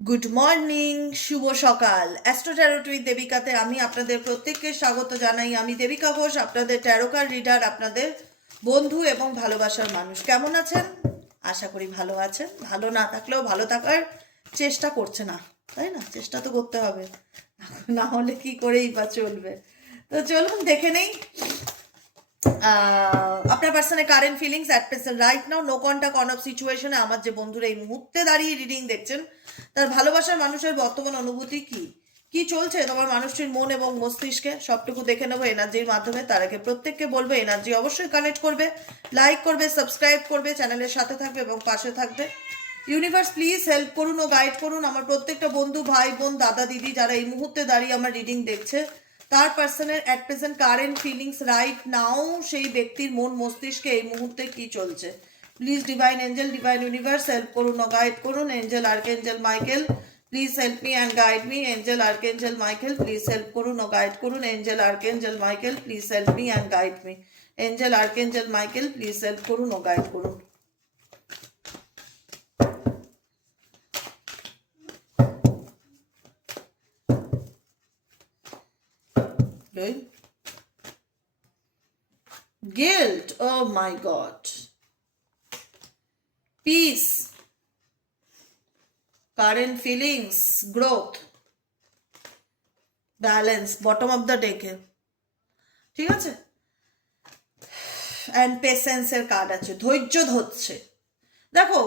Good morning, শুভ সকাল। Astro tarot with দেবিকাতে আমি আপনাদের প্রত্যেককে স্বাগত জানাই। আমি দেবিকা ঘোষ, আপনাদের ট্যারোকার রিডার, আপনাদের বন্ধু এবং ভালোবাসার মানুষ। কেমন আছেন? আশা করি ভালো আছেন। ভালো না থাকলেও ভালো থাকার চেষ্টা করছে না, তাই না? চেষ্টা তো করতে হবে, না হলে কি করেই বা চলবে। তো চলুন দেখে নেই আপনার পার্সনের current feelings at present right now. No contact on off সিচুয়েশনে আমার যে বন্ধুরা এই মুহূর্তে দাঁড়িয়ে রিডিং দেখছেন, তার ভালোবাসার মানুষের বর্তমান অনুভূতি কি কি চলছে তোমার মানুষটির মন এবং মস্তিষ্কে, সবটুকু দেখে নেবো এনার্জির মাধ্যমে। তার আগে প্রত্যেককে বলবো এনার্জি অবশ্যই কানেক্ট করবে, লাইক করবে, সাবস্ক্রাইব করবে, চ্যানেলের সাথে থাকবে এবং পাশে থাকবে। ইউনিভার্স প্লিজ হেল্প করুন ও গাইড করুন আমার প্রত্যেকটা বন্ধু, ভাই বোন, দাদা দিদি যারা এই মুহূর্তে দাঁড়িয়ে আমার রিডিং দেখছে, তার পার্সনের at present current feelings right now, সেই ব্যক্তির মন মস্তিষ্কে এই মুহূর্তে কি চলছে। Please divine angel, divine universe help করুন ও গাইড করুন। Angel archangel Michael please help me and guide me. Angel archangel Michael please help করুন ও গাইড করুন। Angel archangel Michael please help me and guide me. Angel archangel Michael please help করুন ও guide করুন। Good. Guilt, oh my god. Peace, current feelings, growth, balance, bottom of the deck এ ঠিক আছে। And পেশেন্সের card আছে, ধৈর্য ধরছে। দেখো,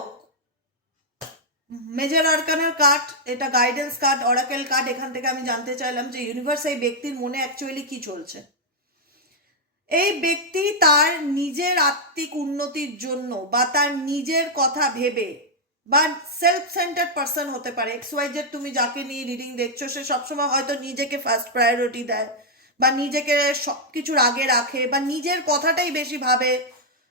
major আরকানের card, এটা গাইডেন্স কার্ড, অরাকেল কার্ড। এখান থেকে আমি জানতে চাইলাম যে ইউনিভার্স এই ব্যক্তির মনে অ্যাকচুয়ালি কি চলছে। এই ব্যক্তি তার নিজের আত্মিক উন্নতির জন্য বা তার নিজের কথা ভেবে, বা সেলফ সেন্টার্ড পার্সন হতে পারে, এক্স ওয়াই জেড, তুমি যাকে নিয়ে রিডিং দেখছো সে সবসময় হয়তো নিজেকে ফার্স্ট প্রায়োরিটি দেয়, বা নিজেকে সব কিছুর আগে রাখে, বা নিজের কথাটাই বেশি ভাবে,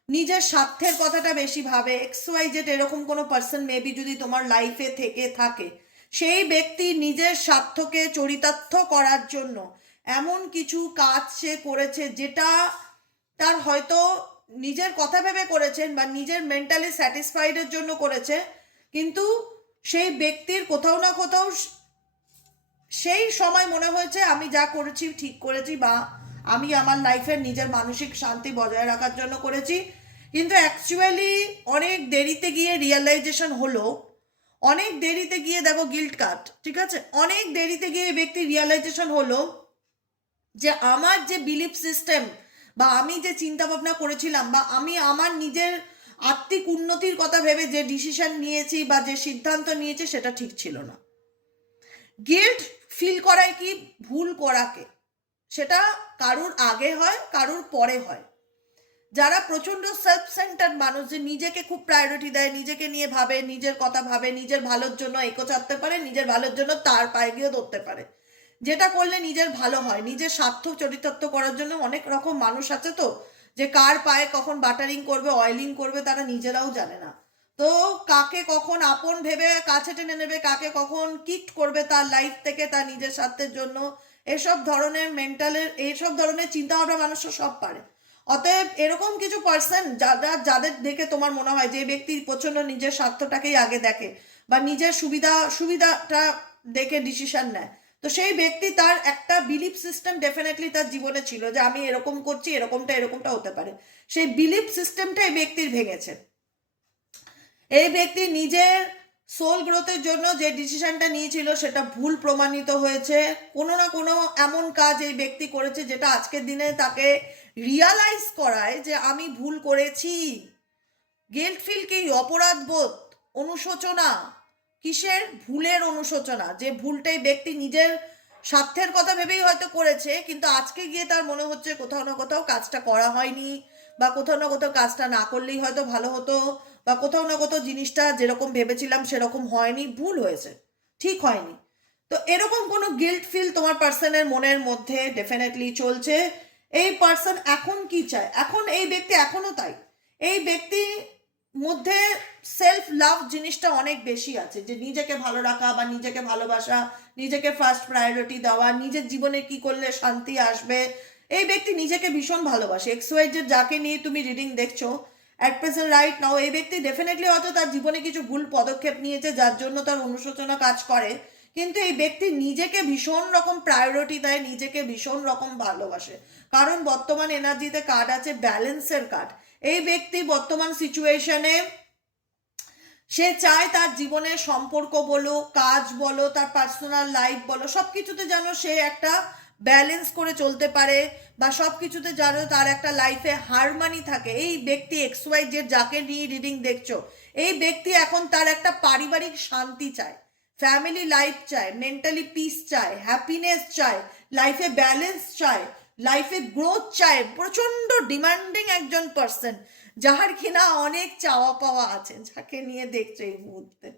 নিজের স্বার্থের কথাটা বেশি ভাবে। এক্স ওয়াই জেড এরকম কোনো পার্সন মেবি যদি তোমার লাইফে থেকে থাকে, সেই ব্যক্তি নিজের স্বার্থকে চরিতার্থ করার জন্য এমন কিছু কাজ সে করেছে যেটা তার হয়তো নিজের কথা ভেবে করেছেন বা নিজের মেন্টালি স্যাটিসফাইডের জন্য করেছে, কিন্তু সেই ব্যক্তির কোথাও না কোথাও সেই সময় মনে হয়েছে আমি যা করেছি ঠিক করেছি, বা আমি আমার লাইফের নিজের মানসিক শান্তি বজায় রাখার জন্য করেছি। কিন্তু অ্যাকচুয়ালি অনেক দেরিতে গিয়ে রিয়েলাইজেশন হলো, অনেক দেরিতে গিয়ে, দেখো গিল্ট কাট, ঠিক আছে, অনেক দেরিতে গিয়ে ব্যক্তি রিয়েলাইজেশন হলো যে আমার যে বিলিফ সিস্টেম বা আমি যে চিন্তা ভাবনা করেছিলাম, বা আমি আমার নিজের আত্মিক উন্নতির কথা ভেবে যে ডিসিশন নিয়েছি বা যে সিদ্ধান্ত নিয়েছি সেটা ঠিক ছিল না। গিল্ট ফিল করায় কি ভুল করাকে, সেটা কারুর আগে হয়, কারুর পরে হয়। যারা প্রচণ্ড সেলফ সেন্টার্ড মানুষ, যে নিজেকে খুব প্রায়োরিটি দেয়, নিজেকে নিয়ে ভাবে, নিজের কথা ভাবে, নিজের ভালোর জন্য এগো চাপতে পারে, নিজের ভালোর জন্য তার পায়ে গিয়ে ধরতে পারে, যেটা করলে নিজের ভালো হয়। নিজের স্বার্থ চরিতার্থ করার জন্য অনেক রকম মানুষ আছে, তো যে কার পায়ে কখন বাটারিং করবে, অয়েলিং করবে তারা নিজেরাও জানে না। তো কাকে কখন আপন ভেবে কাছে টেনে নেবে, কাকে কখন কিক করবে তার লাইফ থেকে তার নিজের স্বার্থের জন্য, এসব ধরনের মেন্টালের, এইসব ধরনের চিন্তা ভাবনা মানুষও সব পারে। অতএব এরকম কিছু পার্সন যাদের দেখে তোমার মনে হয় যে ব্যক্তি প্রচন্ড নিজের স্বার্থটাকেই আগে দেখে বা নিজের সুবিধাটা দেখে ডিসিশন নেয়, তো সেই ব্যক্তি তার একটা বিলিফ সিস্টেম ডেফিনেটলি তার জীবনে ছিল যে আমি এরকম করছি, এরকমটা হতে পারে। সেই বিলিফ সিস্টেমটা এই ব্যক্তির ভেঙেছে। এই ব্যক্তি নিজের সোল গ্রোথের জন্য যে ডিসিশনটা নিয়েছিল সেটা ভুল প্রমাণিত হয়েছে। কোনো না কোনো এমন কাজ এই ব্যক্তি করেছে যেটা আজকের দিনে তাকে রিয়ালাইজ করায় যে আমি ভুল করেছি। গিল্ট ফিল কি? অপরাধ বোধ, অনুশোচনা। কিসের? ভুলের অনুশোচনা, যে ভুলটাই ব্যক্তি নিজের স্বার্থের কথা ভেবেই হয়তো করেছে, কিন্তু আজকে গিয়ে তার মনে হচ্ছে কোথাও না কোথাও কাজটা করা হয়নি, বা কোথাও না কোথাও কাজটা না করলেই হয়তো ভালো হতো, বা কোথাও না কোথাও জিনিসটা যেরকম ভেবেছিলাম সেরকম হয়নি, ভুল হয়েছে, ঠিক হয়নি। তো এরকম কোনো গিল্ট ফিল তোমার পার্সনের মনের মধ্যে ডেফিনেটলি চলছে। এই পার্সন এখন কি চায়? এখন এই ব্যক্তি এখনো তাই, এই ব্যক্তি মধ্যে সেলফ লাভ জিনিসটা অনেক বেশি আছে, যে নিজেকে ভালো রাখা বা নিজেকে ভালোবাসা, নিজেকে ফার্স্ট প্রায়োরিটি দেওয়া, নিজের জীবনে কি করলে শান্তি আসবে। এই ব্যক্তি নিজেকে ভীষণ ভালোবাসে। এক্স ওয়াই জেড যাকে নিয়ে তুমি রিডিং দেখছো, অ্যাট প্রেজেন্ট রাইট নাও এই ব্যক্তি ডেফিনেটলি হয়তো তার জীবনে কিছু ভুল পদক্ষেপ নিয়েছে যার জন্য তার অনুশোচনা কাজ করে, কিন্তু এই ব্যক্তি নিজেকে ভীষণ রকম প্রায়োরিটি দেয়, নিজেকে ভীষণ রকম ভালোবাসে। কারণ বর্তমান এনার্জিতে কার্ড আছে ব্যালেন্সের কার্ড। এই ব্যক্তি বর্তমান সিচুয়েশনে সে চায় তার জীবনের সম্পর্ক বলো, কাজ বলো, তার পার্সোনাল লাইফ বলো, সব কিছুতে যেন সে একটা ব্যালেন্স করে চলতে পারে, বা সব কিছুতে যেন তার একটা লাইফে হারমানি থাকে। এই ব্যক্তি XY যে যাকে নিয়ে রিডিং দেখছো, এই ব্যক্তি এখন তার একটা পারিবারিক শান্তি চায়, ফ্যামিলি লাইফ চায়, মেন্টালি পিস চায়, হ্যাপিনেস চায়, লাইফে ব্যালেন্স চায়, লাইফে গ্রোথ চায়। প্রচন্ড ডিমান্ডিং একজন পার্সন, যার কিনা অনেক চাওয়া পাওয়া আছে, যাকে নিয়ে দেখছো এই মুহূর্তে।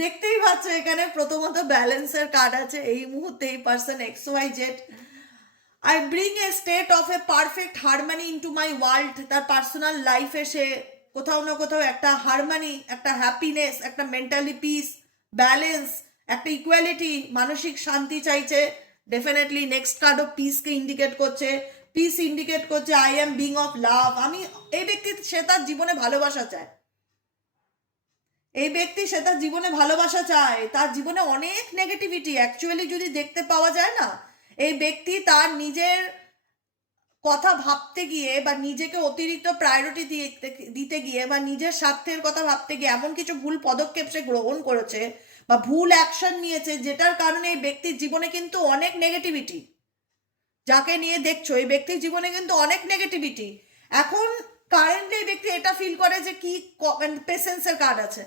দেখতেই পাচ্ছ এখানে প্রথমত ব্যালেন্সের কার্ড আছে। এই মুহূর্তে এই person XYZ I bring a state of A perfect harmony into my world. তার পার্সোনাল লাইফে সে কোথাও না কোথাও একটা হারমানি, একটা হ্যাপিনেস, একটা মেন্টালি পিস, ব্যালেন্স, একটা ইকুয়ালিটি, মানসিক শান্তি চাইছে। ডেফিনেটলি নেক্সট কার্ড অফ পিসকে ইন্ডিকেট করছে। পিস ইন্ডিকেট করছে I am being of love. আমি এই ব্যক্তি সে তার জীবনে ভালোবাসা চায়, এই ব্যক্তি সে তার জীবনে ভালোবাসা চায়। তার জীবনে অনেক নেগেটিভিটি অ্যাকচুয়ালি যদি দেখতে পাওয়া যায় না, এই ব্যক্তি তার নিজের কথা ভাবতে গিয়ে বা নিজেকে অতিরিক্ত প্রায়োরিটি দিতে গিয়ে বা নিজের স্বার্থের কথা ভাবতে গিয়ে এমন কিছু ভুল পদক্ষেপ সে গ্রহণ করেছে বা ভুল অ্যাকশন নিয়েছে, যেটার কারণে এই ব্যক্তির জীবনে কিন্তু অনেক নেগেটিভিটি, যাকে নিয়ে দেখছো এই ব্যক্তির জীবনে কিন্তু অনেক নেগেটিভিটি। এখন কারেন্টলি এই ব্যক্তি এটা ফিল করে যে কি পেশেন্সের কার্ড আছে।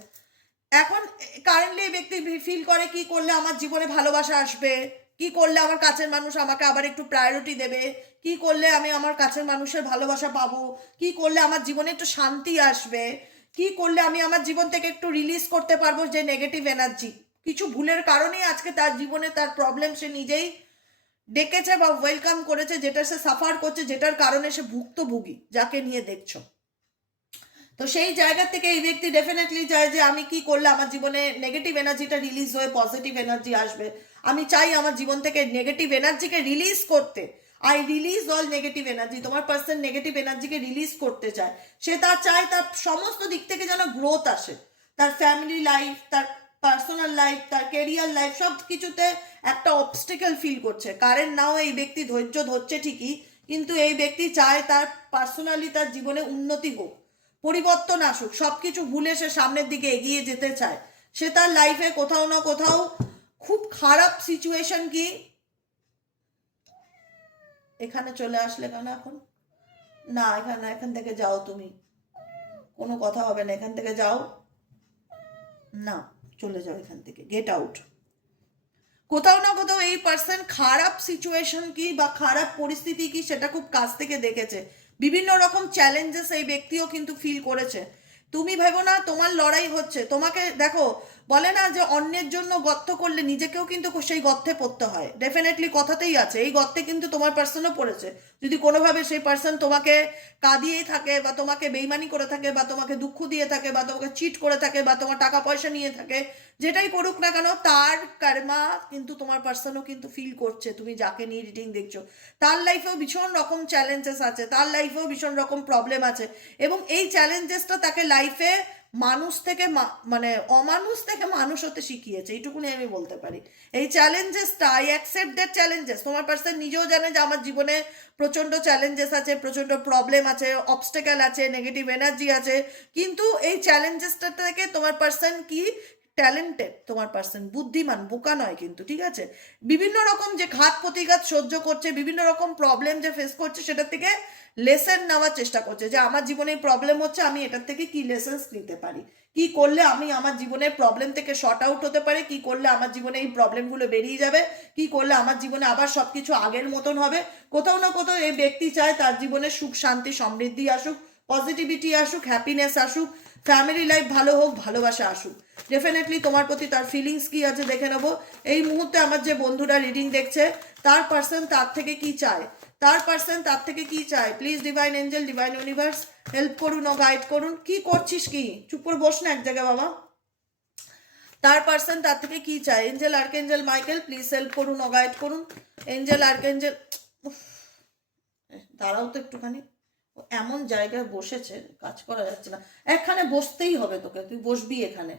এখন কারেন্টলি এই ব্যক্তি ফিল করে কি করলে আমার জীবনে ভালোবাসা আসবে, কি করলে আমার কাছের মানুষ আমাকে আবার একটু প্রায়োরিটি দেবে, কি করলে আমি আমার কাছের মানুষের ভালোবাসা পাবো, কি করলে আমার জীবনে একটু শান্তি আসবে, কি করলে আমি আমার জীবন থেকে একটু রিলিজ করতে পারবো যে নেগেটিভ এনার্জি। কিছু ভুলের কারণেই আজকে তার জীবনে তার প্রবলেম সে নিজেই ডেকেছে বা ওয়েলকাম করেছে, যেটা সে সাফার করছে, যেটার কারণে সে ভুক্তভোগী, যাকে নিয়ে দেখছো। তো সেই জায়গা থেকে এই ব্যক্তি ডেফিনেটলি চায় যে আমি কি করলে আমার জীবনে নেগেটিভ এনার্জিটা রিলিজ হয়ে পজিটিভ এনার্জি আসবে। আমি চাই আমার জীবন থেকে নেগেটিভ এনার্জিকে রিলিজ করতে। I release all negative energy. তোমার পার্সন নেগেটিভ এনার্জিকে রিলিজ করতে চায়। সে তার চায় তার সমস্ত দিক থেকে যেন গ্রোথ আসে, তার ফ্যামিলি লাইফ, তার পার্সোনাল লাইফ, তার কেরিয়ার লাইফ, সব কিছুতে একটা অবস্টিকেল ফিল করছে। কারণ নাও এই ব্যক্তি ধৈর্য ধরছে ঠিকই, কিন্তু এই ব্যক্তি চায় তার পার্সোনালি তার জীবনে উন্নতি হোক, পরিবর্তন আসুক, সবকিছু ভুলে সে সামনের দিকে এগিয়ে যেতে চায়। সে তার লাইফে কোথাও না কোথাও খুব খারাপ সিচুয়েশন কি এখানে চলে আসলে কেন এখন? না, এখান থেকে যাও, তুমি কোনো কথা হবে না, এখান থেকে যাও, না চলে যাও এখান থেকে, গেট আউট। কোথাও না কোথাও এই পার্সন খারাপ সিচুয়েশন কি বা খারাপ পরিস্থিতি কি সেটা খুব কাছ থেকে দেখেছে। বিভিন্ন রকম চ্যালেঞ্জেস এই ব্যক্তিও কিন্তু ফিল করেছে। তুমি ভেবো না তোমার লড়াই হচ্ছে, তোমাকে দেখো, বলে না যে অন্যের জন্য গর্ত করলে নিজেকেও কিন্তু সেই গর্তে পড়তে হয়। ডেফিনেটলি কথাতেই আছে, এই গর্তে কিন্তু তোমার পার্সনও পড়েছে। যদি কোনোভাবে সেই পার্সন তোমাকে কাঁদিয়েই থাকে বা তোমাকে বেইমানি করে থাকে বা তোমাকে দুঃখ দিয়ে থাকে বা তোমাকে চিট করে থাকে বা তোমার টাকা পয়সা নিয়ে থাকে, যেটাই করুক না কেন তার কর্মা কিন্তু তোমার পার্সনও কিন্তু ফিল করছে। তুমি যাকে নিয়ে রিডিং দেখছো তার লাইফেও ভীষণ রকম চ্যালেঞ্জেস আছে, তার লাইফেও ভীষণ রকম প্রবলেম আছে, এবং এই চ্যালেঞ্জেসটা তাকে লাইফে মানুষ থেকে মানে অমানুষ থেকে মানুষ হতে শিখিয়েছে, এইটুকুনি আমি বলতে পারি। এই চ্যালেঞ্জেসটা, আই অ্যাকসেপ্ট দ্যাট চ্যালেঞ্জেস। তোমার পার্সন নিজেও জানে যে আমার জীবনে প্রচণ্ড চ্যালেঞ্জেস আছে, প্রচণ্ড প্রবলেম আছে, অবস্টেকেল আছে, নেগেটিভ এনার্জি আছে, কিন্তু এই চ্যালেঞ্জেসটা থেকে তোমার পার্সন কি ট্যালেন্টেড, তোমার পার্সন বুদ্ধিমান, বোকা নয় কিন্তু, ঠিক আছে? বিভিন্ন রকম যে ঘাত প্রতিঘাত সহ্য করছে, বিভিন্ন রকম প্রবলেম যে ফেস করছে, সেটার থেকে লেসন নেওয়ার চেষ্টা করছে যে আমার জীবনে প্রবলেম হচ্ছে, আমি এটার থেকে কি লেসন্স নিতে পারি, কি করলে আমি আমার জীবনের প্রবলেম থেকে শর্ট আউট হতে পারি, কি করলে আমার জীবনে এই প্রবলেমগুলো বেরিয়ে যাবে, কি করলে আমার জীবনে আবার সবকিছু আগের মতন হবে। কোথাও না কোথাও এই ব্যক্তি চায় তার জীবনে সুখ শান্তি সমৃদ্ধি আসুক, পজিটিভিটি আসুক, হ্যাপিনেস আসুক, ফ্যামিলি লাইফ ভালো হোক, ভালোবাসা আসুক। ডেফিনেটলি তোমার প্রতি তার ফিলিংস কি আছে দেখে নেবো। এই মুহূর্তে আমার যে বন্ধুরা রিডিং দেখছে, তার পার্সন তার থেকে কি চায়, তার পার্সন তার থেকে কি চায়, please divine angel, divine universe help করুন ও গাইড করুন। কি করছিস, কি চুপ করে বস না এক জায়গায় বাবা। তার পার্সন তার থেকে কি চায়, angel archangel Michael please help করুন ও গাইড করুন। এঞ্জেল আর্কেঞ্জেল, দাঁড়াও তো একটুখানি, ও এমন জায়গায় বসেছে, কাজ করা যাচ্ছে না। এখানে বসতেই হবে তোকে, তুই বসবি এখানে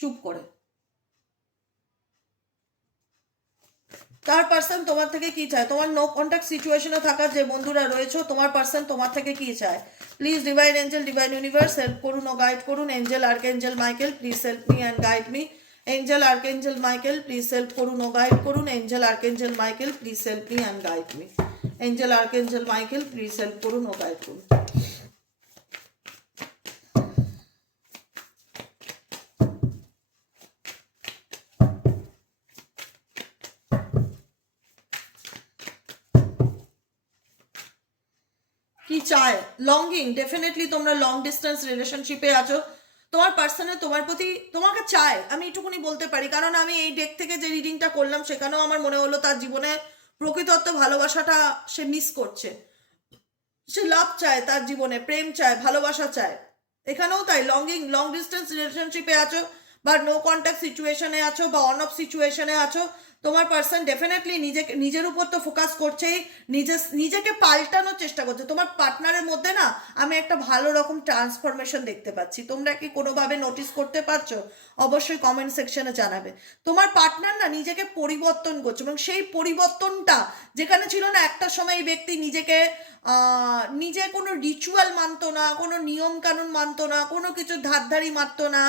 চুপ করে। তার পার্সন তোমার থেকে কি চায়? তোমার নো কন্ট্যাক্ট সিচুয়েশনে থাকা যে বন্ধুরা রয়েছে, তোমার পার্সন তোমার থেকে কি চায়? Please divine angel, divine universe help করুন ও গাইড করুন। Angel archangel Michael please help me and guide me. Angel archangel Michael please help করুন ও গাইড করুন। Angel archangel Michael please help me and guide me. Angel archangel Michael please help করুন ও guide করুন। কি চায়? Longing, definitely তোমরা long distance রিলেশনশিপে আছো। তোমার পার্সনে তোমার প্রতি তোমাকে চায়, আমি এটুকুনি বলতে পারি, কারণ আমি এই ডেক থেকে যে রিডিংটা করলাম সেখানেও আমার মনে হলো তার জীবনে প্রকৃতত্ব ভালোবাসাটা সে মিস করছে। সে লাভ চায়, তার জীবনে প্রেম চায়, ভালোবাসা চায়। এখানেও তাই, লঙ্গিং, লং ডিস্টেন্স রিলেশনশিপে আছো বা নো কন্ট্যাক্ট সিচুয়েশনে আছো বা অন অফ সিচুয়েশনে আছো, তোমার পার্সন ডেফিনেটলি নিজের উপর তো ফোকাস করছেই, নিজেকে পাল্টানোর চেষ্টা করছে। তোমার পার্টনারের মধ্যে না আমি একটা ভালো রকম ট্রান্সফরমেশন দেখতে পাচ্ছি। তোমরা কি কোনোভাবে নোটিস করতে পারছো? অবশ্যই কমেন্ট সেকশনে জানাবে। তোমার পার্টনার না নিজেকে পরিবর্তন করছে, এবং সেই পরিবর্তনটা যেখানে ছিল না একটা সময় এই ব্যক্তি নিজেকে নিজে কোনো রিচুয়াল মানতো না, কোনো নিয়ম কানুন মানতো না, কোনো কিছু ধারধারি মানতো না,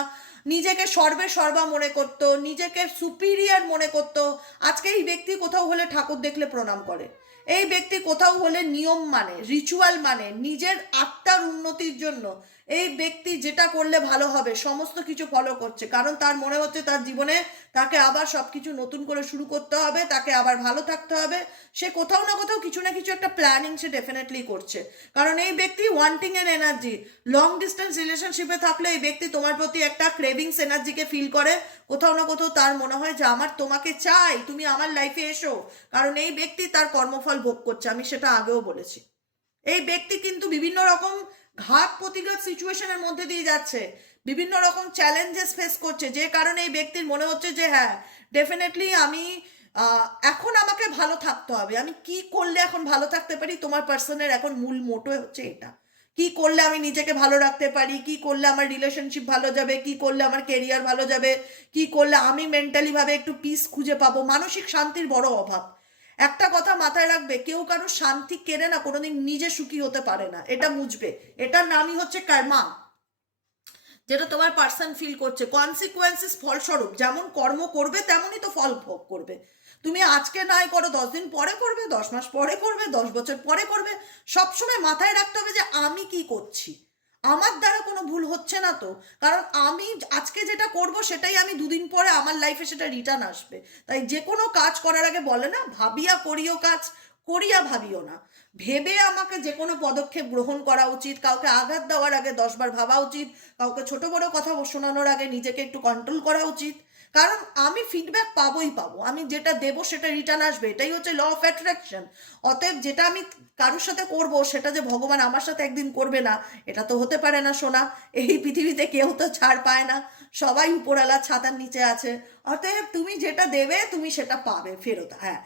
নিজেকে সর্বা মনে করতো, নিজেকে সুপিরিয়ার মনে করতো। আজকে এই ব্যক্তি কোথাও হলে ঠাকুর দেখলে প্রণাম করে, এই ব্যক্তি কোথাও হলে নিয়ম মানে, রিচুয়াল মানে, নিজের আত্মার উন্নতির জন্য এই ব্যক্তি যেটা করলে ভালো হবে সমস্ত কিছু ফলো করছে। কারণ তার মনে হচ্ছে তার জীবনে তাকে আবার সবকিছু নতুন করে শুরু করতে হবে, তাকে আবার ভালো থাকতে হবে। সে কোথাও না কোথাও কিছু না কিছু একটা প্ল্যানিং সে ডেফিনেটলি করছে। কারণ এই ব্যক্তি ওয়ান্টিং এর এনার্জি, লং ডিস্টেন্স রিলেশনশিপে থাকলে এই ব্যক্তি তোমার প্রতি একটা ক্রেভিংস এনার্জিকে ফিল করে। কোথাও না কোথাও তার মনে হয় যে আমার তোমাকে চাই, তুমি আমার লাইফে এসো। কারণ এই ব্যক্তি তার কর্মফল ভোগ করছে, আমি সেটা আগেও বলেছি। এই ব্যক্তি কিন্তু বিভিন্ন রকম ঘাত প্রতিঘাত সিচুয়েশনের মধ্যে দিয়ে যাচ্ছে, বিভিন্ন রকম চ্যালেঞ্জেস ফেস করছে, যে কারণে এই ব্যক্তির মনে হচ্ছে যে হ্যাঁ ডেফিনেটলি আমি এখন আমাকে ভালো থাকতে হবে। আমি কি করলে এখন ভালো থাকতে পারি? তোমার পার্সনের এখন মূল মোটো হচ্ছে এটা, কি করলে আমি নিজেকে ভালো রাখতে পারি, কি করলে আমার রিলেশনশিপ ভালো যাবে, কি করলে আমার কেরিয়ার ভালো যাবে, কি করলে আমি মেন্টালি ভাবে একটু পিস খুঁজে পাবো। মানসিক শান্তির বড় অভাব। একটা কথা মাথায় রাখবে, কেউ কারো শান্তি কেড়ে না কোনোদিন নিজে সুখী হতে পারে না, এটা বুঝবে। এটার নামই হচ্ছে কর্মা, যেটা তোমার পার্সন ফিল করছে। কনসিকুয়েন্সেস, ফলস্বরূপ, যেমন কর্ম করবে তেমনই তো ফল ভোগ করবে। তুমি আজকে নাই করো, 10 দিন পরে করবে, 10 মাস পরে করবে, 10 বছর পরে করবে। সবসময় মাথায় রাখতে হবে যে আমি কি করছি, আমার দ্বারা কোনো ভুল হচ্ছে না তো। কারণ আমি আজকে যেটা করব সেটাই আমি 2 দিন পরে আমার লাইফে সেটা রিটার্ন আসবে। তাই যে কোনো কাজ করার আগে বলে না, ভাবিয়া করিও কাজ, করিয়া ভাবিও না। ভেবে আমাকে যে কোনো পদক্ষেপ গ্রহণ করা উচিত। কাউকে আঘাত দেওয়ার আগে 10বার ভাবা উচিত। কাউকে ছোট বড় কথা শোনানোর আগে নিজেকে একটু কন্ট্রোল করা উচিত। কারণ আমি ফিডব্যাক পাবোই পাবো, আমি যেটা দেবো সেটা রিটার্ন আসবে, এটাই হচ্ছে ল অফ অ্যাট্রাকশন। অতএব যেটা আমি কারোর সাথে করব সেটা যে ভগবান আমার সাথে একদিন করবে না, এটা তো হতে পারে না সোনা। এই পৃথিবীতে কেউ তো ছাড় পায় না, সবাই উপরালা ছাতার নিচে আছে। অতএব তুমি যেটা দেবে তুমি সেটা পাবে ফেরত। হ্যাঁ,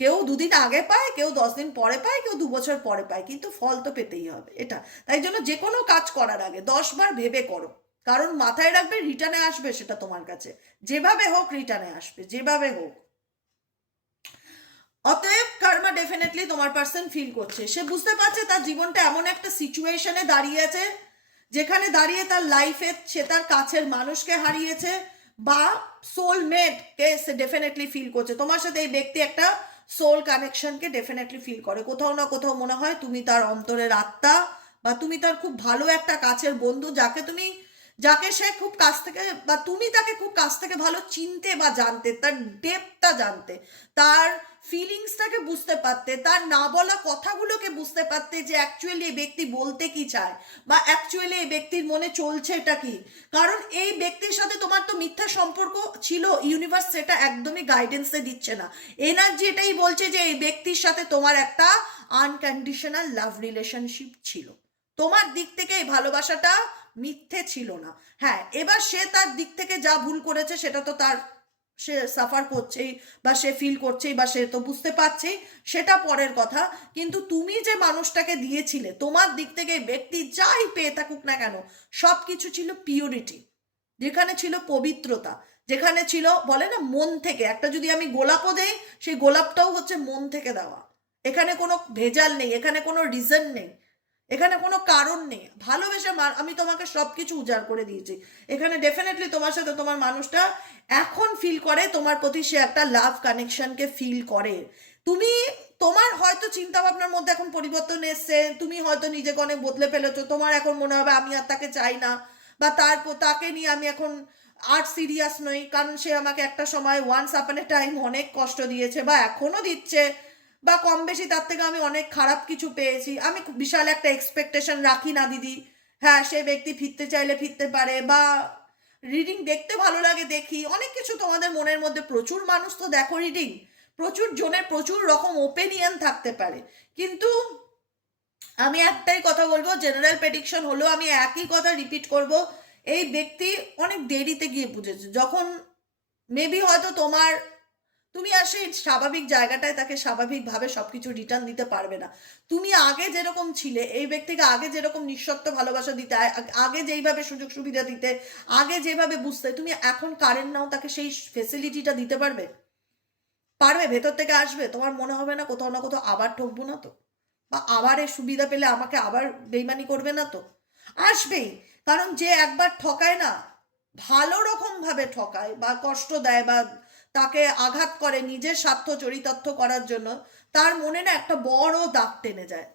কেউ 2 দিন আগে পায়, কেউ 10 দিন পরে পায়, কেউ 2 বছর পরে পায়, কিন্তু ফল তো পেতেই হবে এটা। তাই জন্য যে কোনো কাজ করার আগে 10বার ভেবে করো। কারণ মাথায় রাখবে রিটার্নে আসবে সেটা তোমার কাছে, যেভাবে হোক রিটার্নে আসবে, যেভাবে হোক। অতএব কর্মা ডেফিনেটলি তোমার পার্সন ফিল করছে, সে বুঝতে পারছে তার জীবনটা এমন একটা সিচুয়েশনে দাঁড়িয়ে আছে যেখানে দাঁড়িয়ে তার লাইফে সে তার কাছের মানুষকে হারিয়েছে, বা সোলমেটকে সে ডেফিনেটলি ফিল করছে। তোমার সাথে এই ব্যক্তি একটা সোল কানেকশনকে ডেফিনেটলি ফিল করে। কোথাও না কোথাও মনে হয় তুমি তার অন্তরের আত্মা, বা তুমি তার খুব ভালো একটা কাছের বন্ধু, যাকে সে খুব কাছ থেকে, বা তুমি তাকে খুব কাছ থেকে ভালো চিনতে বা জানতে, তার ডেপটা জানতে, তার ফিলিংসটাকে বুঝতে পারতে, তার না বলা কথাগুলোকে বুঝতে পারতে যে অ্যাকচুয়ালি এই ব্যক্তি বলতে কি চায়, বা অ্যাকচুয়ালি এই ব্যক্তির মনে চলছে এটা কি। কারণ এই ব্যক্তির সাথে তোমার তো মিথ্যা সম্পর্ক ছিল, ইউনিভার্স সেটা একদমই গাইডেন্সে দিচ্ছে না। এনার্জি এটাই বলছে যে এই ব্যক্তির সাথে তোমার একটা আনকন্ডিশনাল লাভ রিলেশনশিপ ছিল, তোমার দিক থেকে এই ভালোবাসাটা মিথ্যে ছিল না। হ্যাঁ, এবার সে তার দিক থেকে যা ভুল করেছে সেটা তো তার সে সাফার করছেই বা সে ফিল করছেই বা সে তো বুঝতে পারছেই, সেটা পরের কথা। কিন্তু তুমি যে মানুষটাকে দিয়েছিলে, তোমার দিক থেকে ব্যক্তি যাই পেয়ে থাকুক না কেন, সব কিছু ছিল পিওরিটি, যেখানে ছিল পবিত্রতা, যেখানে ছিল বলে না মন থেকে, একটা যদি আমি গোলাপও দেই সেই গোলাপটাও হচ্ছে মন থেকে দেওয়া। এখানে কোনো ভেজাল নেই, এখানে কোনো রিজন নেই, এখানে কোনো কারণ নেই। ভালোবেসে আমি তোমাকে সব কিছু উজাড় করে দিয়েছি। এখানে ডেফিনেটলি তোমার সাথে তোমার মানুষটা এখন ফিল করে তোমার প্রতি, সে একটা লাভ কানেকশনকে ফিল করে। তুমি, তোমার হয়তো চিন্তা ভাবনার মধ্যে এখন পরিবর্তন এসছে, তুমি হয়তো নিজেকে অনেক বদলে ফেলেছো, তোমার এখন মনে হবে আমি আর তাকে চাই না, বা তাকে নিয়ে আমি এখন আর সিরিয়াস নই, কারণ সে আমাকে একটা সময় ওয়ান্স আপন এ টাইম অনেক কষ্ট দিয়েছে বা এখনো দিচ্ছে, বা কম বেশি তার থেকে আমি অনেক খারাপ কিছু পেয়েছি। আমি বিশাল একটা এক্সপেকটেশন রাখি না দিদি। হ্যাঁ, সে ব্যক্তি ফিরতে চাইলে ফিরতে পারে, বা রিডিং দেখতে ভালো লাগে দেখি, অনেক কিছু তোমাদের মনের মধ্যে, প্রচুর মানুষ তো দেখো রিডিং, প্রচুর জনের প্রচুর রকম ওপিনিয়ন থাকতে পারে। কিন্তু আমি একটাই কথা বলবো, জেনারেল প্রেডিকশন হলো, আমি একই কথা রিপিট করব, এই ব্যক্তি অনেক দেরিতে গিয়ে বুঝেছে, যখন মেবি হয়তো তুমি আর সেই স্বাভাবিক জায়গাটায় তাকে স্বাভাবিকভাবে সবকিছু রিটার্ন দিতে পারবে না। তুমি আগে যেরকম ছিলে, এই ব্যক্তিকে আগে যেরকম নিঃশর্ত ভালোবাসা দিতে, আগে যেইভাবে সুযোগ সুবিধা দিতে, আগে যেভাবে বুঝতে, তুমি এখন কারেন্ট নাও তাকে সেই ফেসিলিটিটা দিতে পারবে? পারবে? ভেতর থেকে আসবে? তোমার মনে হবে না কোথাও না কোথাও আবার ঠকবো না তো, বা আবার এই সুবিধা পেলে আমাকে আবার বেইমানি করবে না তো? আসবেই। কারণ যে একবার ঠকায় না, ভালো রকম ভাবে ঠকায় বা কষ্ট দেয় বা তাকে আঘাত করে নিজের স্বার্থ চরিতার্থ করার জন্য, তার মনে না একটা বড় দাগ টেনে যায়।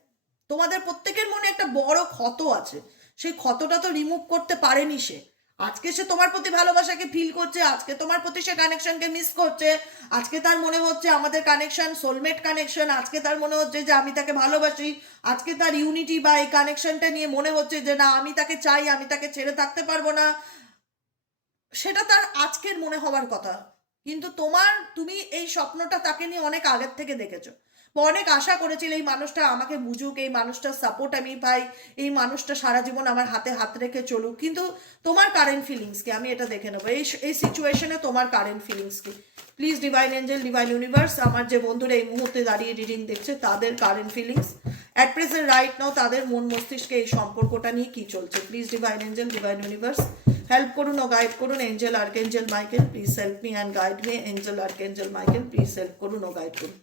তোমাদের প্রত্যেকের মনে একটা বড় ক্ষত আছে, সেই ক্ষতটা তো রিমুভ করতে পারেনি সে। আজকে সে তোমার প্রতি ভালোবাসাকে ফিল করছে, আজকে তোমার প্রতি সে কানেকশনকে মিস করছে, আজকে তার মনে হচ্ছে আমাদের কানেকশন সোলমেট কানেকশন, আজকে তার মনে হচ্ছে যে আমি তাকে ভালোবাসি, আজকে তার ইউনিটি বা এই কানেকশনটা নিয়ে মনে হচ্ছে যে না আমি তাকে চাই, আমি তাকে ছেড়ে থাকতে পারবো না। সেটা তার আজকের মনে হওয়ার কথা, কিন্তু তুমি এই স্বপ্নটা তাকে নিয়ে অনেক আগের থেকে দেখেছো, বা অনেক আশা করেছিলে এই মানুষটা আমাকে বুঝুক, এই মানুষটার সাপোর্ট আমি পাই, এই মানুষটা সারা জীবন আমার হাতে হাত রেখে চলুক। কিন্তু তোমার কারেন্ট ফিলিংস কি, আমি এটা দেখে নেবো এই সিচুয়েশনে তোমার কারেন্ট ফিলিংস কি। Please divine angel, divine universe, আমার যে বন্ধুরা এই মুহূর্তে দাঁড়িয়ে রিডিং দেখছে তাদের current feelings at present right নাও, তাদের মন মস্তিষ্কে এই সম্পর্কটা নিয়ে কি চলছে। Please divine angel, divine universe help করুন ও গাইড করুন। Angel archangel Michael please help me and guide me. Angel archangel Michael please help করুন ও গাইড করুন।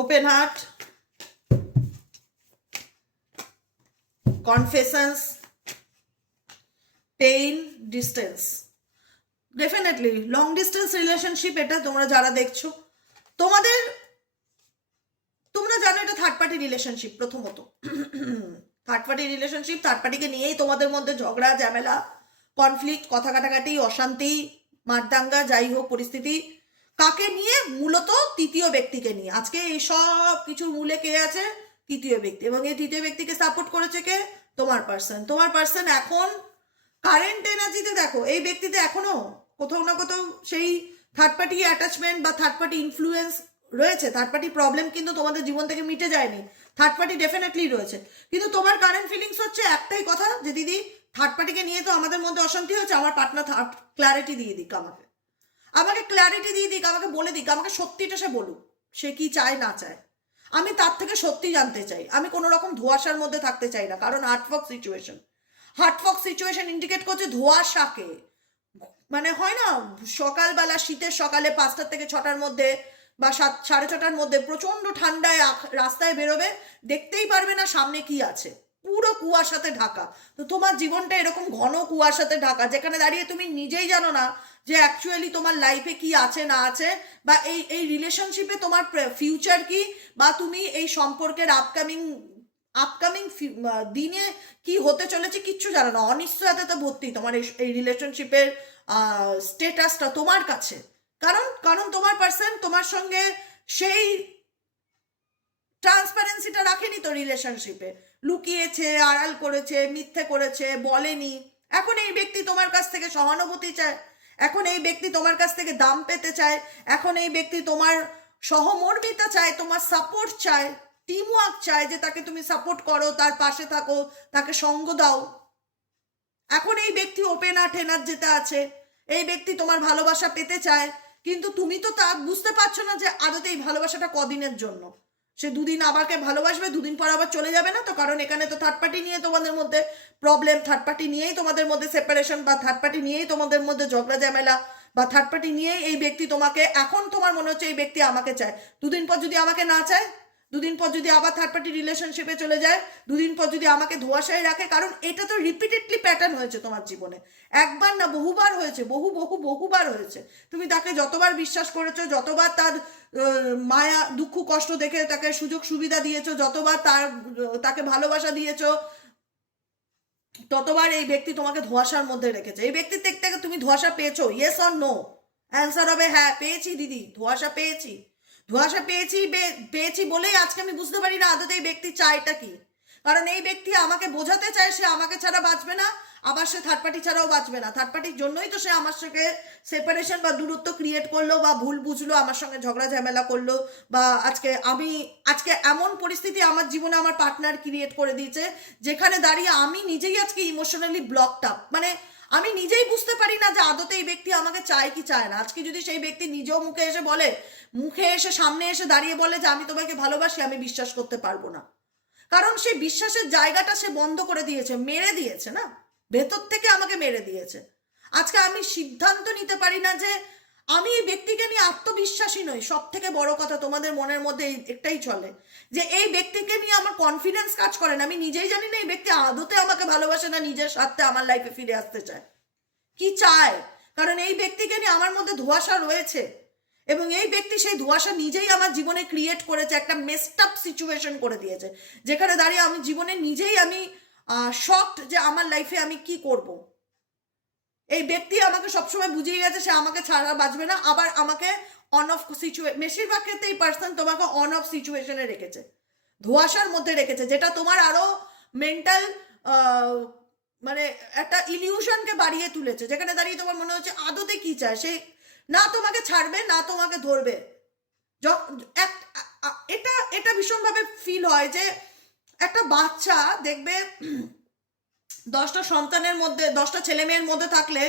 Open heart, confessions, pain, distance. Definitely long distance relationship, এটা তোমরা যারা দেখছো, তোমাদের, তোমরা জানো এটা থার্ড পার্টি রিলেশনশিপ। প্রথমত থার্ড পার্টি রিলেশনশিপ, থার্ড পার্টিকে নিয়েই তোমাদের মধ্যে ঝগড়া ঝামেলা, কনফ্লিক্ট, কথা কাটাকাটি, অশান্তি, মারদাঙ্গা, যাই হোক পরিস্থিতি। কাকে নিয়ে? মূলত তৃতীয় ব্যক্তিকে নিয়ে। আজকে এই সব কিছুর মূলে কে আছে? তৃতীয় ব্যক্তি। এবং এই তৃতীয় ব্যক্তিকে সাপোর্ট করেছে কে? তোমার পার্সন। তোমার পার্সন এখন কারেন্ট এনার্জিতে দেখো, এই ব্যক্তিতে এখনো কোথাও না কোথাও সেই থার্ড পার্টি অ্যাটাচমেন্ট বা থার্ড পার্টি ইনফ্লুয়েন্স রয়েছে। থার্ড পার্টি প্রবলেম কিন্তু তোমাদের জীবন থেকে মিটে যায়নি, থার্ড পার্টি ডেফিনেটলি রয়েছে। কিন্তু তোমার কারেন্ট ফিলিংস হচ্ছে একটাই কথা, যে দিদি থার্ড পার্টিকে নিয়ে তো আমাদের মধ্যে অশান্তি হচ্ছে, আমার পার্টনার ক্ল্যারিটি দিয়ে দিক, আমাকে আমাকে ক্ল্যারিটি দিয়ে দিক, আমাকে বলে দিক, আমাকে সত্যিটা সে বলুক, সে কি চায় না চায়। আমি তার থেকে সত্যি জানতে চাই, আমি কোনো রকম ধোঁয়াশার মধ্যে থাকতে চাই না। কারণ হার্টফক সিচুয়েশন ইন্ডিকেট করছে ধোঁয়াশাকে। মানে হয় না সকালবেলা, শীতের সকালে 5টা থেকে 6টার মধ্যে বা 7, 6:30টার মধ্যে প্রচন্ড ঠান্ডায় রাস্তায় বেরোবে, দেখতেই পারবে না সামনে কি আছে, পুরো কুয়াশাতে ঢাকা। তো তোমার জীবনটা এরকম ঘন কুয়াশাতে ঢাকা, যেখানে দাঁড়িয়ে তুমি নিজেই জানো না যে অ্যাকচুয়ালি তোমার লাইফে কি আছে না আছে, বা এই রিলেশনশিপে তোমার ফিউচার কি, বা তুমি এই সম্পর্কের আপকামিং আপকামিং দিনে কি হতে চলেছে কিচ্ছু জানো না। অনিশ্চয়তাতে ভর্তি তোমার এই রিলেশনশিপের স্টেটাসটা তোমার কাছে। কারণ কারণ তোমার পার্সন তোমার সঙ্গে সেই ট্রান্সপারেন্সিটা রাখেনি তো রিলেশনশিপে, লুকিয়েছে, আড়াল করেছে, মিথ্যে করেছে, বলেনি। এখন এই ব্যক্তি তোমার কাছ থেকে সহানুভূতি চায়, এখন এই ব্যক্তি তোমার কাছ থেকে দাম পেতে চায়, এখন এই ব্যক্তি তোমার সহমর্মিতা চায়, তোমার সাপোর্ট চায়, টিম ওয়ার্ক চায়, যে তাকে তুমি সাপোর্ট করো, তার পাশে থাকো, তাকে সঙ্গ দাও। এখন এই ব্যক্তি ওপেন হার্ট এনার্জিতে আছে, এই ব্যক্তি তোমার ভালোবাসা পেতে চায়, কিন্তু তুমি তো তা বুঝতে পারছো না যে আদতে এই ভালোবাসাটা কদিনের জন্য। সে দুদিন আমাকে ভালোবাসবে, দুদিন পর আবার চলে যাবে না তো? কারণ এখানে তো থার্ড পার্টি নিয়ে তোমাদের মধ্যে প্রবলেম, থার্ড পার্টি নিয়েই তোমাদের মধ্যে সেপারেশন, বা থার্ড পার্টি নিয়েই তোমাদের মধ্যে ঝগড়া ঝামেলা, বা থার্ড পার্টি নিয়েই এই ব্যক্তি তোমাকে, এখন তোমার মনে হচ্ছে এই ব্যক্তি আমাকে চায়, দুদিন পর যদি আমাকে না চায়, দুদিন পর যদি আবার থার্ড পার্টি রিলেশনশিপে চলে যায়, দুদিন পর যদি আমাকে ধোঁয়াশায় রাখে। কারণ এটা তো রিপিটেডলি প্যাটার্ন হয়েছে তোমার জীবনে, একবার না বহুবার হয়েছে, বহুবার হয়েছে। তুমি তাকে যতবার বিশ্বাস করেছো, যতবার তার মায়া দুঃখ কষ্ট দেখে তাকে সুযোগ সুবিধা দিয়েছো, যতবার তাকে ভালোবাসা দিয়েছো, ততবার এই ব্যক্তি তোমাকে ধোঁয়াশার মধ্যে রেখেছে। এই ব্যক্তির থেকে তুমি ধোঁয়াশা পেয়েছো? Yes or no? অ্যান্সার হবে হ্যাঁ, পেয়েছি দিদি, ধোঁয়াশা পেয়েছি। ধোঁয়াশা পেয়েছি বলেই আজকে আমি বুঝতে পারি না আদতে এই ব্যক্তি চায়টা কি। কারণ এই ব্যক্তি আমাকে বোঝাতে চায় সে আমাকে ছাড়া বাঁচবে না, আবার সে থার্ড পার্টি ছাড়াও বাঁচবে না। থার্ড পার্টির জন্যই তো সে আমার সঙ্গে সেপারেশন বা দূরত্ব ক্রিয়েট করলো, বা ভুল বুঝলো, আমার সঙ্গে ঝগড়া ঝামেলা করলো, বা আজকে এমন পরিস্থিতি আমার জীবনে আমার পার্টনার ক্রিয়েট করে দিয়েছে যেখানে দাঁড়িয়ে আমি নিজেই আজকে ইমোশনালি ব্লকড আপ। মানে আমি নিজেই বুঝতে পারি না যে আদতে এই ব্যক্তি আমাকে চায় কি চায় না। আজকে যদি সেই ব্যক্তি নিজেও মুখে এসে বলে, মুখে এসে সামনে এসে দাঁড়িয়ে বলে যে আমি তোমাকে ভালোবাসি, আমি বিশ্বাস করতে পারবো না। কারণ সেই বিশ্বাসের জায়গাটা সে বন্ধ করে দিয়েছে, মেরে দিয়েছে না, ভেতর থেকে আমাকে মেরে দিয়েছে। আজকে আমি সিদ্ধান্ত নিতে পারি না যে আমি এই ব্যক্তিকে নিয়ে আত্মবিশ্বাসী নই। সব থেকে বড় কথা তোমাদের মনের মধ্যে একটাই চলে যে এই ব্যক্তিকে নিয়ে আমার কনফিডেন্স কাজ করে না। আমি নিজেই জানি না এই ব্যক্তি আদতে আমাকে ভালোবাসে না নিজের স্বার্থে আমার লাইফে ফিরে আসতে চায়, কি চায়। কারণ এই ব্যক্তিকে নিয়ে আমার মধ্যে ধোঁয়াশা রয়েছে, এবং এই ব্যক্তি সেই ধোঁয়াশা নিজেই আমার জীবনে ক্রিয়েট করেছে, একটা মেসড আপ সিচুয়েশন করে দিয়েছে, যেখানে দাঁড়িয়ে আমি জীবনে নিজেই আমি শকড যে আমার লাইফে আমি কি করব। এই ব্যক্তি আমাকে সবসময় বুঝিয়ে গেছে সে আমাকে ছাড়া বাঁচবে না, আবার আমাকে অন অফ বেশিরভাগ ক্ষেত্রে এই পার্সন তোমাকে অন অফ সিচুয়েশনে রেখেছে, ধোঁয়াশার মধ্যে রেখেছে, যেটা তোমার আরো মেন্টাল মানে একটা ইলিউশনকে বাড়িয়ে তুলেছে, যেখানে দাঁড়িয়ে তোমার মনে হচ্ছে আদতে কি চায় সে, না তোমাকে ছাড়বে না তোমাকে ধরবে। এটা এটা ভীষণভাবে ফিল হয় যে একটা বাচ্চা দেখবে 10টা সন্তানের মধ্যে, 10টা ছেলে মেয়ের মধ্যে থাকলে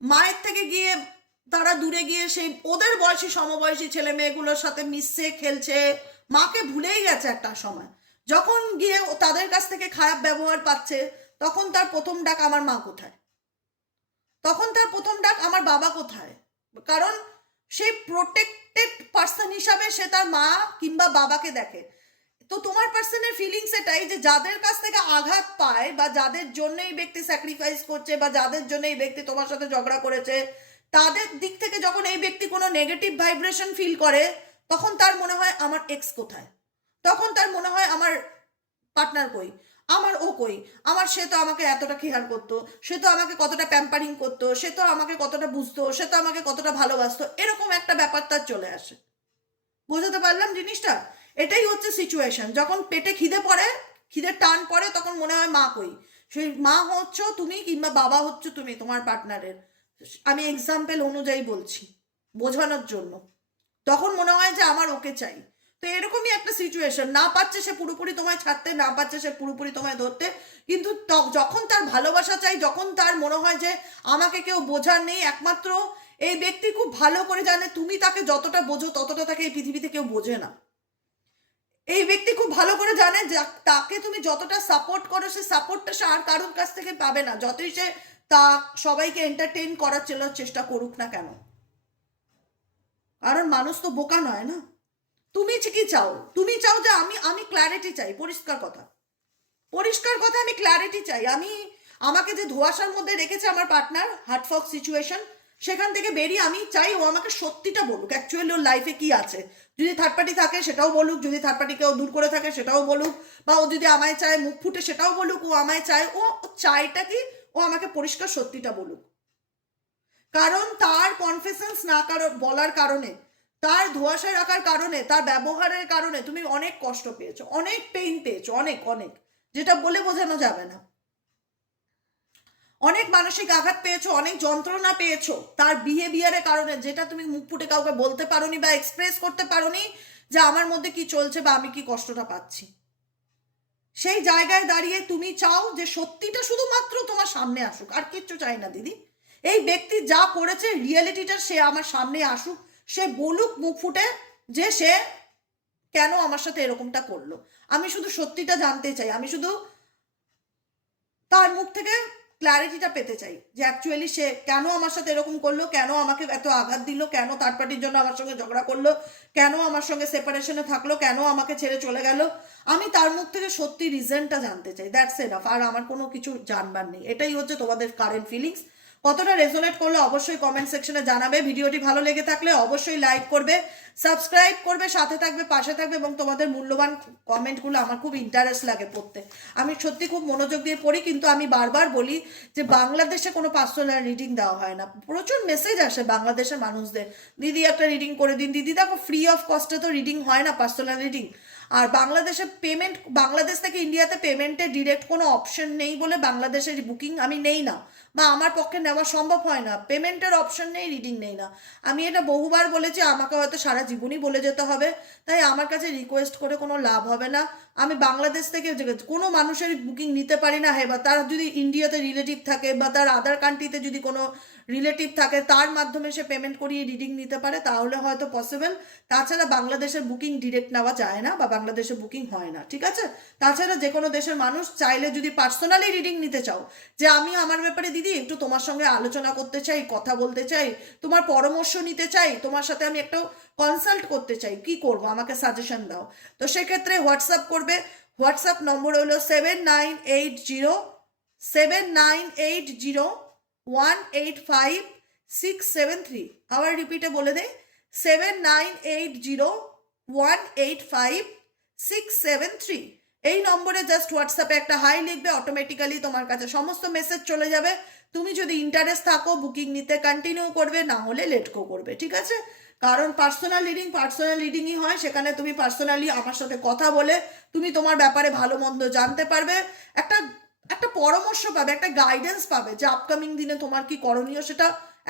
মায়ের থেকে গিয়ে তারা দূরে গিয়ে সেই ওদের বয়সী সমবয়সী ছেলে মেয়েগুলোর সাথে মিশছে, খেলছে, মাকে ভুলেই গেছে একটা সময়। যখন গিয়ে তাদের কাছ থেকে খারাপ ব্যবহার পাচ্ছে, তখন তার প্রথম ডাক আমার মা কোথায়, তখন তার প্রথম ডাক আমার বাবা কোথায়। কারণ সেই প্রোটেক্টেড পার্সন হিসাবে সে তার মা কিংবা বাবাকে দেখে। তো তোমার পার্সনের ফিলিংস এটাই যে যাদের কাছ থেকে আঘাত পায়, বা যাদের জন্য এই ব্যক্তি স্যাক্রিফাইস করছে, বা যাদের জন্য এই ব্যক্তি তোমার সাথে ঝগড়া করেছে, তাদের দিক থেকে যখন এই ব্যক্তি কোনো নেগেটিভ ভাইব্রেশন ফিল করে, তখন তার মনে হয় আমার এক্স কোথায়, তখন তার মনে হয় আমার পার্টনার কই, আমার ও কই, আমার সে তো আমাকে এতটা কেয়ার করতো, সে তো আমাকে কতটা প্যাম্পারিং করতো, সে তো আমাকে কতটা বুঝতো, সে তো আমাকে কতটা ভালোবাসতো, এরকম একটা ব্যাপার তার চলে আসে। বোঝাতে পারলাম জিনিসটা? এটাই হচ্ছে সিচুয়েশন। যখন পেটে খিদে পড়ে, খিদের টান পড়ে, তখন মনে হয় মা কই, সেই মা হচ্ছ তুমি কিংবা বাবা হচ্ছ তুমি তোমার পার্টনারের। আমি এক্সাম্পল অনুযায়ী বলছি বোঝানোর জন্য। তখন মনে হয় যে আমার ওকে চাই। তো এরকমই একটা সিচুয়েশন, না পাচ্ছে সে পুরোপুরি তোমায় ছাড়তে, না পাচ্ছে সে পুরোপুরি তোমায় ধরতে, কিন্তু যখন তার ভালোবাসা চাই, যখন তার মনে হয় যে আমাকে কেউ বোঝার নেই, একমাত্র এই ব্যক্তি খুব ভালো করে জানে তুমি তাকে যতটা বোঝো ততটা তাকে এই পৃথিবীতে কেউ বোঝে না। এই ব্যক্তি খুব ভালো করে জানে যে তাকে তুমি যতটা সাপোর্ট করো, সে সাপোর্টটা সে আর কারোর কাছ থেকে পাবে না, যতই সে তা সবাইকে এন্টারটেইন করার চেষ্টা করুক না কেন। কারণ মানুষ তো বোকা নয় না। তুমি কি চাও? তুমি চাও যে আমি ক্ল্যারিটি চাই, পরিষ্কার কথা, আমি ক্ল্যারিটি চাই। আমাকে যে ধোঁয়াশার মধ্যে রেখেছে আমার পার্টনার, হার্টফক সিচুয়েশন, সেখান থেকে বেরিয়ে আমি চাই ও আমাকে সত্যিটা বলুক, অ্যাকচুয়ালি ওর লাইফে কি আছে। যদি থার্ড পার্টি থাকে সেটাও বলুক, যদি থার্ড পার্টি কেউ দূর করে থাকে সেটাও বলুক, বা ও যদি আমায় চায় মুখ ফুটে সেটাও বলুক, ও আমায় চায়, ও চায়টা কি, ও আমাকে পরিষ্কার সত্যিটা বলুক। কারণ তার কনফেশনস না বলার কারণে, তার ধোঁয়াশা রাখার কারণে, তার ব্যবহারের কারণে তুমি অনেক কষ্ট পেয়েছো, অনেক পেইন পেয়েছো, অনেক অনেক, যেটা বলে বোঝানো যাবে না। অনেক মানসিক আঘাত পেয়েছো, অনেক যন্ত্রণা পেয়েছো তার বিহেভিয়ারের কারণে, যেটা তুমি মুখ ফুটে কাউকে বলতে পারোনি বা এক্সপ্রেস করতে পারোনি যে আমার মধ্যে কি চলছে বা আমি কি কষ্টটা পাচ্ছি। সেই জায়গায় দাঁড়িয়ে তুমি চাও যে সত্যিটা শুধুমাত্র তোমার সামনে আসুক, আর কিচ্ছু চাই না দিদি। এই ব্যক্তি যা করেছে রিয়েলিটিটা সে আমার সামনে আসুক, সে বলুক মুখ ফুটে যে সে কেন আমার সাথে এরকমটা করলো। আমি শুধু সত্যিটা জানতে চাই, আমি শুধু তার মুখ থেকে ক্ল্যারিটিটা পেতে চাই যে অ্যাকচুয়ালি সে কেন আমার সাথে এরকম করলো, কেন আমাকে এত আঘাত দিল, কেন থার্ড পার্টির জন্য আমার সঙ্গে ঝগড়া করলো, কেন আমার সঙ্গে সেপারেশনে থাকলো, কেন আমাকে ছেড়ে চলে গেল। আমি তার মুখ থেকে সত্যি রিজনটা জানতে চাই, দ্যাটস এনাফ। আর আমার কোনো কিছু জানবার নেই। এটাই হচ্ছে তোমাদের কারেন্ট ফিলিংস। কতটা রেজোনেট করলে অবশ্যই কমেন্ট সেকশনে জানাবে। ভিডিওটি ভালো লেগে থাকলে অবশ্যই লাইক করবে, সাবস্ক্রাইব করবে, সাথে থাকবে, পাশে থাকবে, এবং তোমাদের মূল্যবান কমেন্টগুলো আমার খুব ইন্টারেস্ট লাগে পড়তে। আমি সত্যি খুব মনোযোগ দিয়ে পড়ি, কিন্তু আমি বারবার বলি যে বাংলাদেশে কোনো পার্সোনাল রিডিং দেওয়া হয় না। প্রচুর মেসেজ আসে বাংলাদেশের মানুষদের, দিদি একটা রিডিং করে দিন। দিদি দেখো, ফ্রি অফ কস্টে তো রিডিং হয় না পার্সোনাল রিডিং। আর বাংলাদেশে পেমেন্ট, বাংলাদেশ থেকে ইন্ডিয়াতে পেমেন্টের ডিরেক্ট কোনো অপশন নেই বলে বাংলাদেশের বুকিং আমি নেই না, বা আমার পক্ষে নেওয়া সম্ভব হয় না। পেমেন্টের অপশন নেই, রিডিং নেই না। আমি এটা বহুবার বলেছি, আমাকে হয়তো সারা জীবনই বলে যেতে হবে। তাই আমার কাছে রিকোয়েস্ট করে কোনো লাভ হবে না। আমি বাংলাদেশ থেকে কোনো মানুষের বুকিং নিতে পারি না। হ্যাঁ, বা তার যদি ইন্ডিয়াতে রিলেটিভ থাকে বা তার আদার কান্ট্রিতে যদি কোনো রিলেটিভ থাকে, তার মাধ্যমে সে পেমেন্ট করিয়ে রিডিং নিতে পারে, তাহলে হয়তো পসিবল। তাছাড়া বাংলাদেশের বুকিং ডিরেক্ট নেওয়া যায় না, বা বাংলাদেশে বুকিং হয় না, ঠিক আছে? তাছাড়া যে কোনো দেশের মানুষ চাইলে যদি পার্সোনালি রিডিং নিতে চাও, যে আমি আমার ব্যাপারে দিদি একটু তোমার সঙ্গে আলোচনা করতে চাই, কথা বলতে চাই, তোমার পরামর্শ নিতে চাই, তোমার সাথে আমি একটু কনসাল্ট করতে চাই, কি করব, আমাকে সাজেশন দাও, তো সেক্ষেত্রে হোয়াটসঅ্যাপ করবে। হোয়াটসঅ্যাপ নম্বর হলো 7980 আবার রিপিটে বলে দেয়, 7980185673। এই নম্বরে জাস্ট হোয়াটসঅ্যাপে একটা হাই লিখবে, অটোমেটিক্যালি তোমার কাছে সমস্ত মেসেজ চলে যাবে। তুমি যদি ইন্টারেস্ট থাকো বুকিং নিতে কন্টিনিউ করবে, না হলে লেট গো করবে, ঠিক আছে? কারণ পার্সোনাল রিডিংই হয়, সেখানে তুমি পার্সোনালি আমার সাথে কথা বলে তুমি তোমার ব্যাপারে ভালো মন্দ জানতে পারবে, একটা একটা পরামর্শ পাবে, একটা গাইডেন্স পাবে যে আপকামিং দিনে তোমার কি করণীয়, সেটা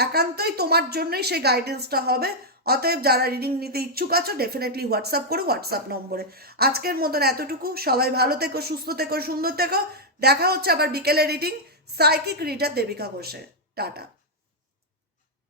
একান্তই তোমার জন্যই সেই গাইডেন্সটা হবে। অতএব যারা রিডিং নিতে ইচ্ছুক আছো, ডেফিনেটলি হোয়াটসঅ্যাপ করো হোয়াটসঅ্যাপ নম্বরে। আজকের মতন এতটুকু। সবাই ভালো থেকো, সুস্থ থেকো, সুন্দর থেকো। দেখা হচ্ছে আবার বিকেলে রিডিং সাইকিক রিডার দেবিকা ঘোষে। টাটা।